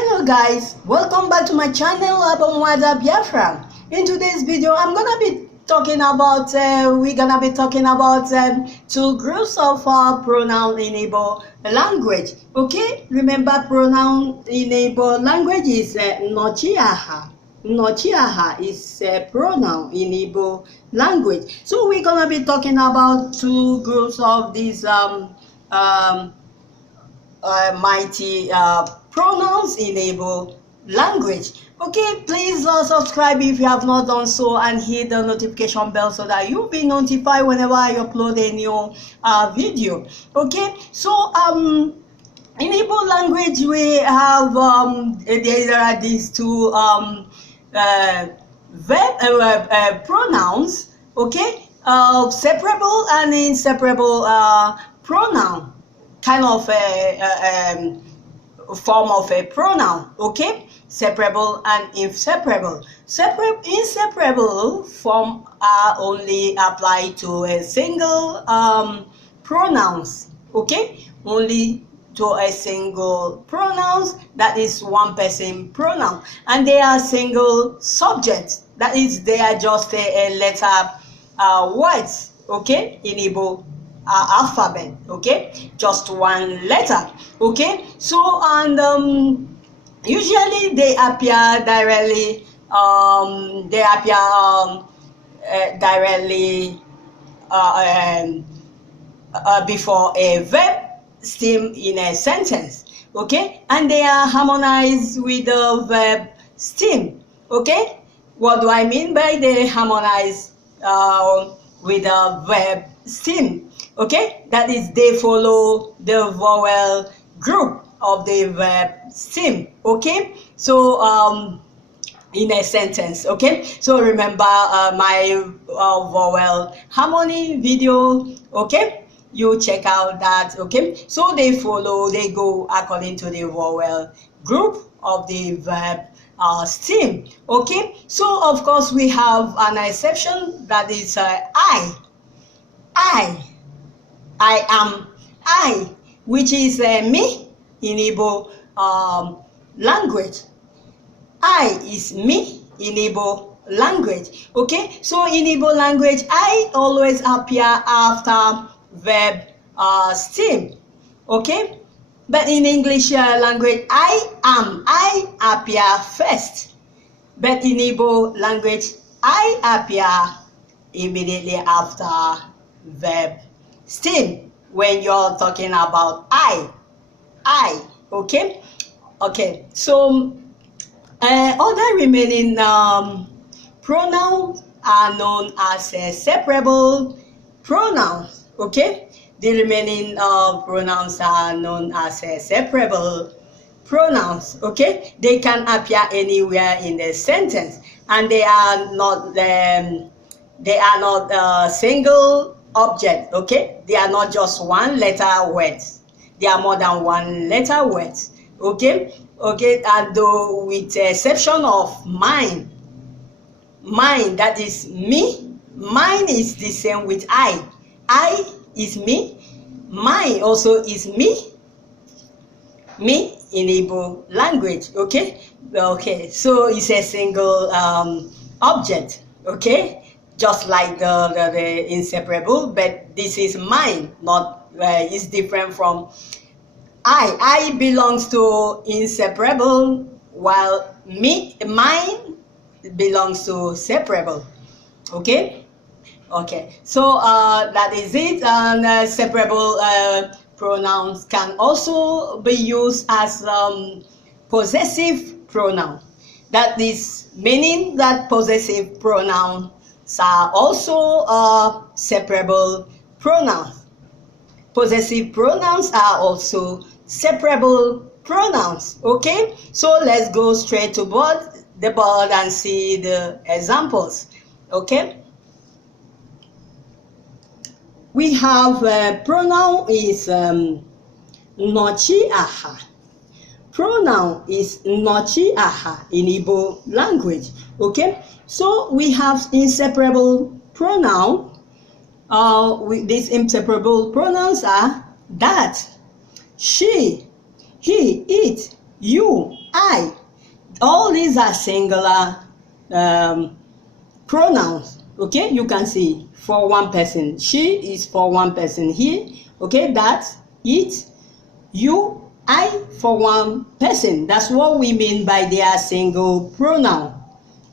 Hello guys, welcome back to my channel Abomwada Biafra. In today's video we're gonna be talking about two groups of pronoun in Igbo language. Okay, remember pronoun in Igbo language is nochiaha. Nochiaha is a pronoun in Igbo language. So we're gonna be talking about two groups of these mighty pronouns in Igbo language. Okay, please subscribe if you have not done so and hit the notification bell so that you'll be notified whenever I upload a new video. Okay, so in Igbo language we have there are these two pronouns. Okay, separable and inseparable pronoun, kind of a form of a pronoun. Okay, separable and inseparable. Inseparable form are only applied to a single pronouns. Okay, only to a single pronouns, that is one person pronoun, and they are single subjects, that is they are just a letter words. Okay, in Igbo alphabet. Okay, just one letter. Okay, so and usually they appear directly before a verb stem in a sentence. Okay, and they are harmonized with the verb stem. Okay, what do I mean by they harmonize with the verb stem? Okay, that is they follow the vowel group of the verb stem. Okay, so in a sentence. Okay, so remember my vowel harmony video. Okay, you check out that. Okay, so they go according to the vowel group of the verb stem. Okay, so of course we have an exception, that is I am, which is me in Igbo language. I is me in Igbo language. Okay, so in Igbo language I always appear after verb stem. Okay, but in English language I appear first, but in Igbo language I appear immediately after verb stem when you're talking about I. Okay, so other remaining pronouns are known as separable pronouns. Okay, the remaining pronouns are known as separable pronouns. Okay, they can appear anywhere in the sentence, and they are not single object. Okay, they are not just one letter words, they are more than one letter words. Okay, and though with the exception of mine, that is me, mine is the same with I is me, mine also is me in Igbo language. Okay, so it's a single object. Okay, just like the inseparable, but this is mine, not is different from I belongs to inseparable, while mine belongs to separable. Okay, so that is it. And separable pronouns can also be used as possessive pronoun. That is meaning that possessive pronouns are also separable pronouns. Possessive pronouns are also separable pronouns. Okay, so let's go straight to the board and see the examples. Okay, we have pronoun is nochiaha. Pronoun is nochiaha in Igbo language. Okay, so we have inseparable pronoun. These inseparable pronouns are that, she, he, it, you, I. All these are singular pronouns. Okay, you can see for one person. She is for one person. He, okay, that, it, you, I for one person. That's what we mean by they are single pronoun.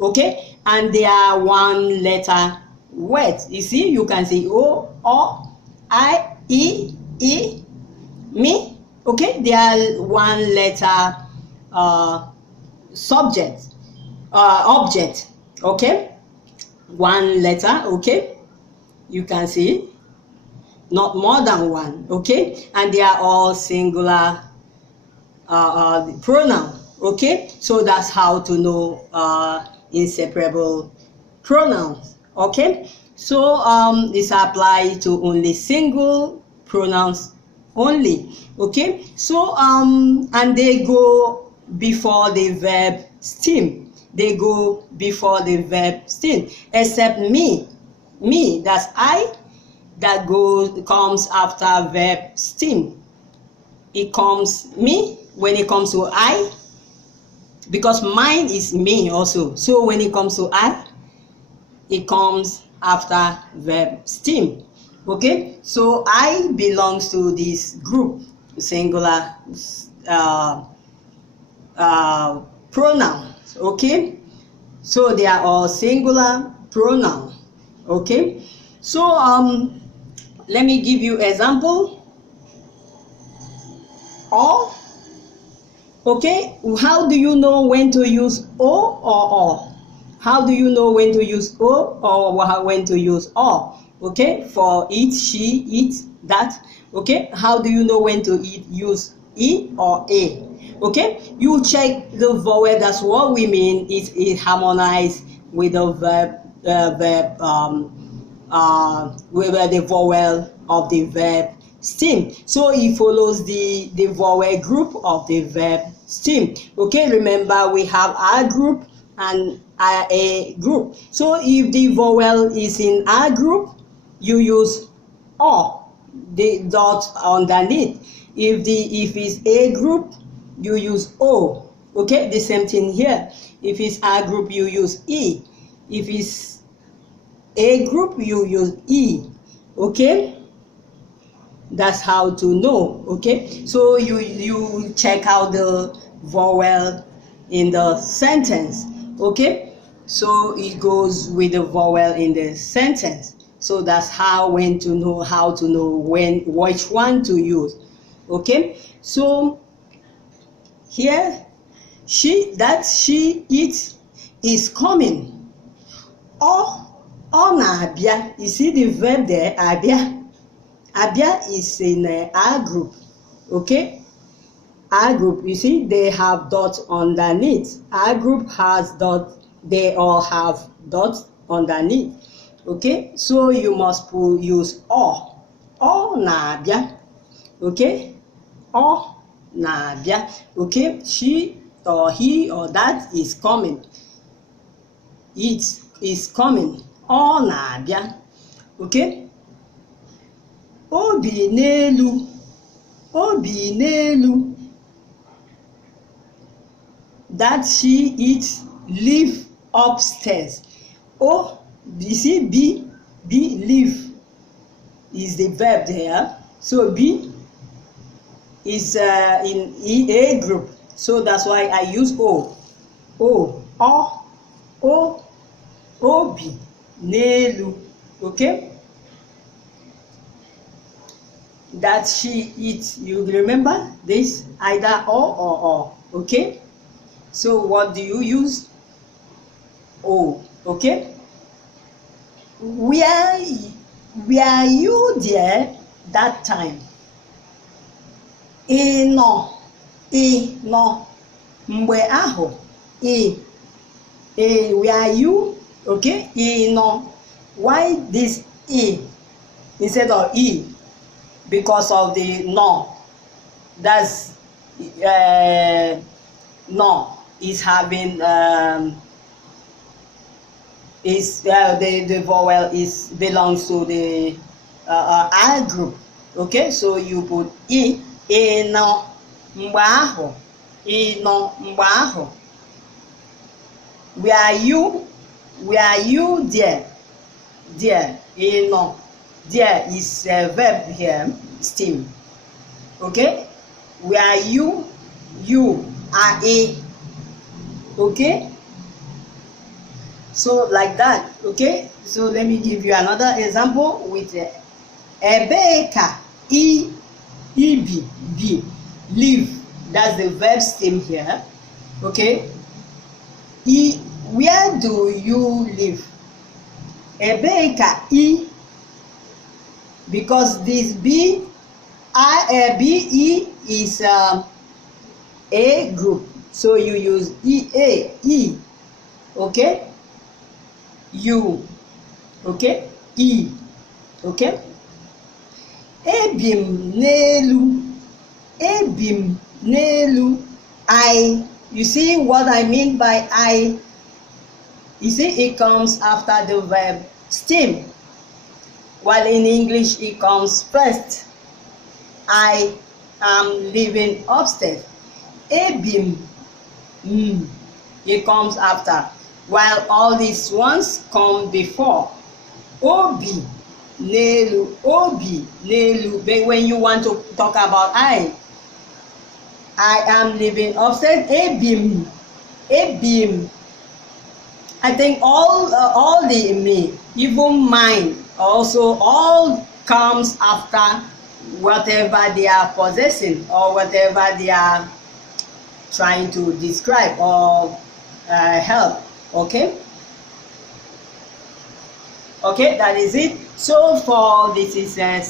Okay, and they are one letter words. You see, you can say o, I, e, me. Okay, they are one letter subject, object. Okay, one letter. Okay, you can see, not more than one. Okay, and they are all singular pronoun. Okay, so that's how to know inseparable pronouns. Okay, so this applies to only single pronouns only. Okay, so and they go before the verb stem. They go before the verb stem, except me, that's I, that comes after verb stem. It comes me when it comes to I, because mine is me also. So when it comes to I, it comes after verb stem. Okay, so I belongs to this group, singular pronouns. Okay, so they are all singular pronoun. Okay, so let me give you example. Or, okay, how do you know when to use o or or? How do you know when to use o or when to use or? Okay, for it, she, it, that. Okay, how do you know when to use e or a? Okay, you check the vowel. That's what we mean. It harmonized with the verb, with the vowel of the verb stem. So it follows the vowel group of the verb stem. Okay, remember we have R group and A group. So if the vowel is in R group, you use O, the dot underneath. If it's A group, you use O. Okay, the same thing here. If it's R group, you use E. If it's A group, you use E. Okay, that's how to know. Okay, so you check out the vowel in the sentence. Okay, so it goes with the vowel in the sentence. So that's how to know when which one to use. Okay, so here, she, it is coming. Or na-abịa. You see the verb there, abịa. Abịa is in R group. Okay, R group, you see they have dots underneath. R group has dots. They all have dots underneath. Okay, so you must use or. Or na-abịa. Okay, or na-abịa. Okay, she or he or that is coming. It is coming. Or na-abịa. Okay, obi n'elu. Obi n'elu. That she, it, live upstairs. Oh, you see be live is the verb there. So be is in A group. So that's why I use O. Obi n'elu. Okay, that she, it, you remember this, either or. Okay, so what do you use? O. Okay, were you there that time? Ị nọ mgbe ahụ. Were you? Okay, ị nọ. Why this E instead of E? Because of the no. That's no is having the vowel is belongs to the I group. Okay, so you put E no mgbe ahụ. ị nọ mgbe ahụ. Were you there? There, ị nọ. There is a verb here, stem. Okay? Were you are a. Okay? So like that. Okay? So let me give you another example with ebee ka ibi live. That's the verb stem here. Okay? Where do you live? Ebee ka because this B E is a group, so you use E. Okay? You. Okay? E. Okay? Ebim n'elu. I. You see what I mean by I? You see, it comes after the verb stem, while in English it comes first. I am living upstairs. Ebim, it comes after, while all these ones come before. Obi n'elu. But when you want to talk about I am living upstairs. Ebim. I think all the me, even mine, also all comes after whatever they are possessing or whatever they are trying to describe or help. Okay? Okay, that is it. So for this is a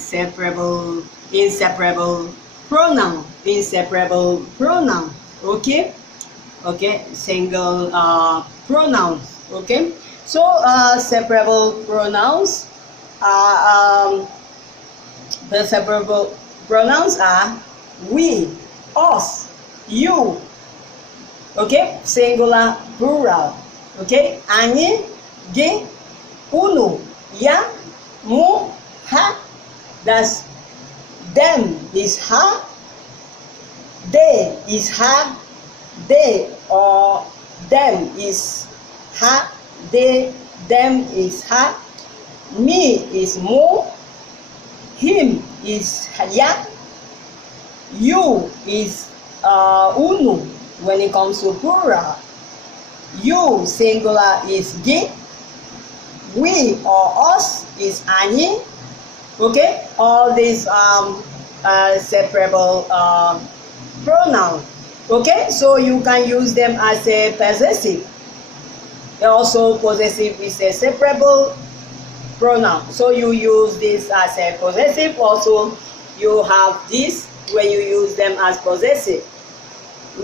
inseparable pronoun. Okay? Okay, single pronouns. Okay, so separable pronouns are the separable pronouns are we, us, you. Okay, singular, plural. Okay, anyị, gị, unu, ya, mu, ha. That's them is her, they is her, they or them is her, they, them is her, me is mu, him is ya, you is unu when it comes to plural, you singular is gi, we or us is anyị. Okay, all these separable pronouns. Okay, so you can use them as a possessive. Also, possessive is a separable pronoun. So you use this as a possessive. Also, you have this when you use them as possessive.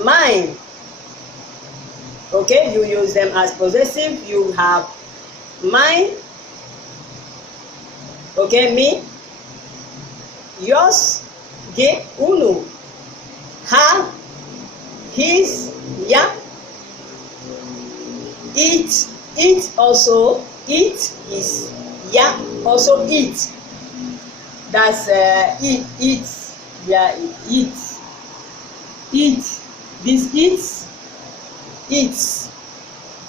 Mine. Okay, you use them as possessive. You have mine. Okay, me. Yours. Ge, unu. Ha. His, ya. It also, it is ya, also it. That's it, yeah, it. This it's.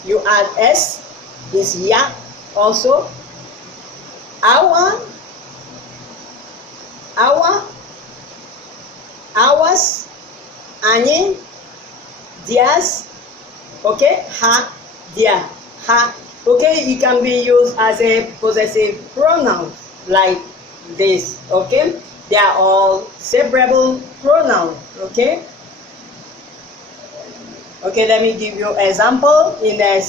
You add s, is ya also. Ours, anyị, theirs. Okay, ha, their, ha. Okay, it can be used as a possessive pronoun like this. Okay, they are all separable pronouns. Okay. Okay, let me give you an example in the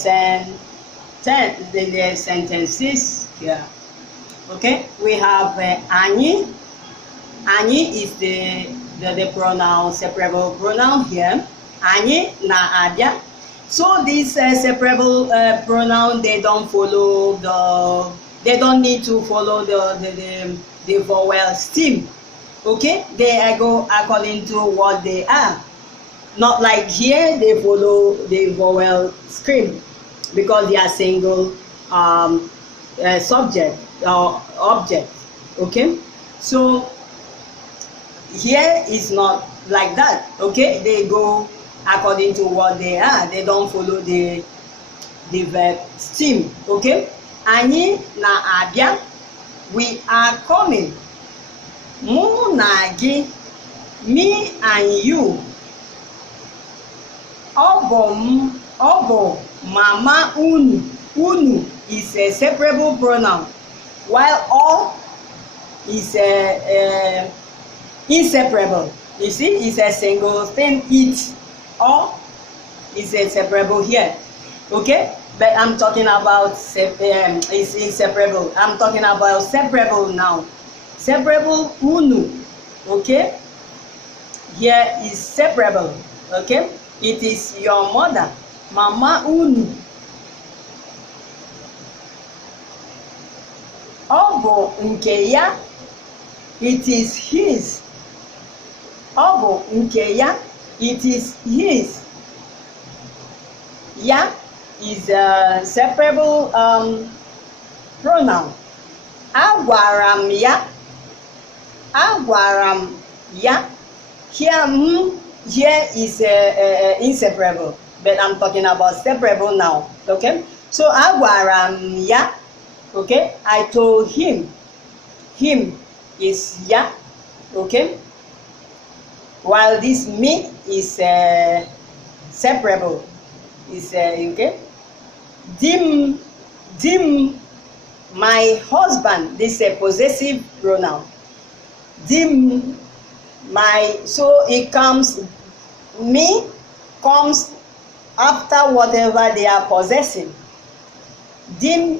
sentences here. Okay, we have anyị. Anyị is the pronoun, separable pronoun here. Anyị na-abịa. So these separable pronoun, they don't need to follow the vowel stem. Okay, they go according to what they are. Not like here they follow the vowel scream because they are single subject or object. Okay, so here is not like that. Okay, they go according to what they are. They don't follow the verb stem. Okay, anyị na-abịa, we are coming. Mụ na gị, me and you. Ọ bụ mama unu. Unu is a separable pronoun, while all is a inseparable. You see, it's a single thing. It all is a separable here. Okay, but I'm talking about it's inseparable. I'm talking about separable now. Separable unu. Okay, here is separable. Okay, it is your mother, mama unu. Ọ bụ nke ya, it is his. Ọ bụ nke ya, it is his. Ya is a separable pronoun. Agwara m ya. Agwara m ya. Here is inseparable, but I'm talking about separable now. Okay, so agwara m ya. Okay, I told him. Him is ya. Okay, while this me is separable. Is okay. Dim, my husband. This is a possessive pronoun. Dim, my. So it comes. Me comes after whatever they are possessing. Dim,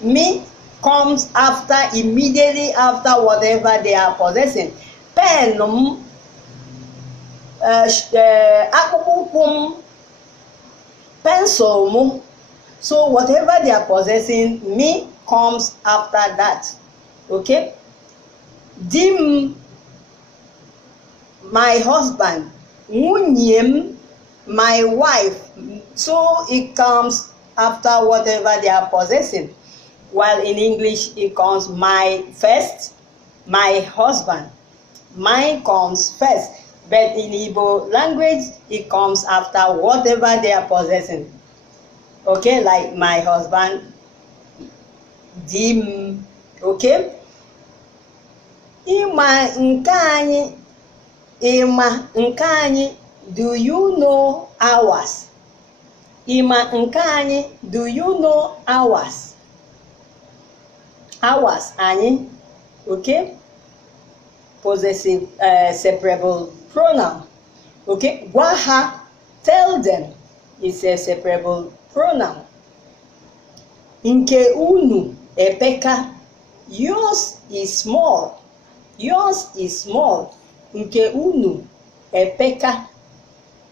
me comes after, immediately after whatever they are possessing. Penum, akpụkpụ, pencil mu. So whatever they are possessing, me comes after that. Okay, dim, my husband. Nwunye, my wife. So it comes after whatever they are possessing. While in English it comes my first, my husband. Mine comes first. But in Igbo language it comes after whatever they are possessing. Okay, like my husband, dim. Okay, Ima nke anyị. Ima nke anyị. Do you know ours? Ima nke anyị. Do you know ours? Ours, anyị. Okay, possessive separable pronoun. Okay, gwa ha, tell them, is a separable pronoun. Nke unu, epeka. Yours is small. Yours is small. Nke unu, epeka.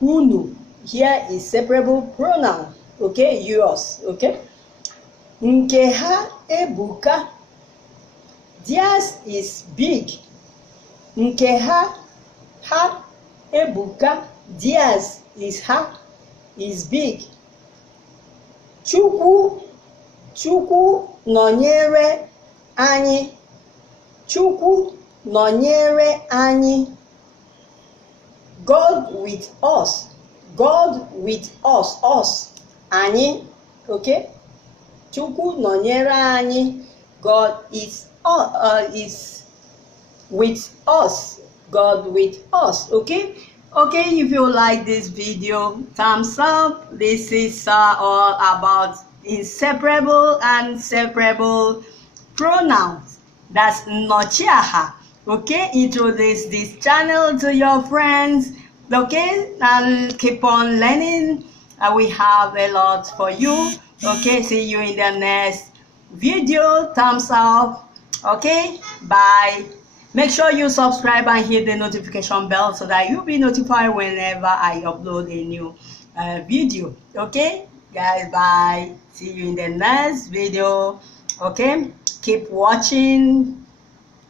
Unu, here is separable pronoun. Okay, yours. Okay. Nke ha, ebuka. Theirs is big. Nke ha, ebuka. Theirs is big. Chukwu nọnyere anyị. Chukwu nọnyere anyị. God with us. God with us. Us. Anyị. Okay. Chukwu nọnyere anyị. God is with us. God with us. Okay. Okay, if you like this video, thumbs up. This is all about inseparable and separable pronouns. That's Nochiaha. Okay, introduce this channel to your friends. Okay, and keep on learning. We have a lot for you. Okay, see you in the next video. Thumbs up. Okay, bye. Make sure you subscribe and hit the notification bell so that you'll be notified whenever I upload a new video. Okay, guys, bye. See you in the next video. Okay, keep watching.